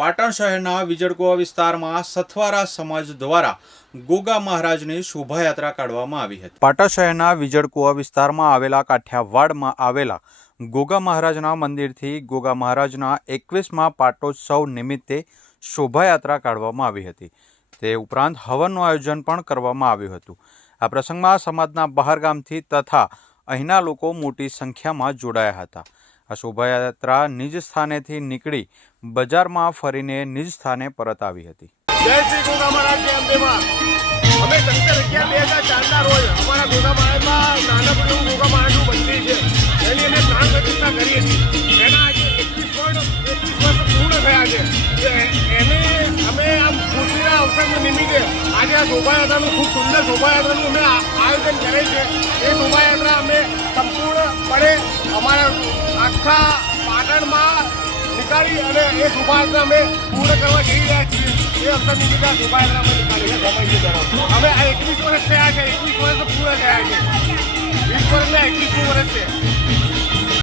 પાટણ શહેરના વિજળકુવા વિસ્તારમાં સથવારા સમાજ દ્વારા ગોગા મહારાજની શોભાયાત્રા કાઢવામાં આવી હતી. પાટણ શહેરના વિજળકુવા વિસ્તારમાં આવેલા કાઠિયાવાડમાં આવેલા ગોગા મહારાજના મંદિરથી ગોગા મહારાજના એકવીસમાં પાટોત્સવ નિમિત્તે શોભાયાત્રા કાઢવામાં આવી હતી. તે ઉપરાંત હવનનું આયોજન પણ કરવામાં આવ્યું હતું. આ પ્રસંગમાં સમાજના બહારગામથી તથા અહીંના લોકો મોટી સંખ્યામાં જોડાયા હતા. આ શોભાયાત્રા નિજ સ્થાનેથી નીકળી બજારમાં ફરીને નિજ સ્થાને પરત આવી હતી. આજે આ શોભાયાત્રાનું ખૂબ સુંદર શોભાયાત્રાનું અમે આયોજન કરેલ છે. એ શોભાયાત્રા અમે આખા પાટણમાં નીકાળી અને એ શોભાયાત્રા અમે પૂર્ણ કરવા જઈ રહ્યા છીએ. એ અવસર નિમિત્તે શોભાયાત્રા અમે નીકાળી છે અમે આ એકવીસ વર્ષ થયા છે. એકવીસ વર્ષ પૂરા થયા છે. વીસ વર્ષ ને એકવીસમું વર્ષ છે.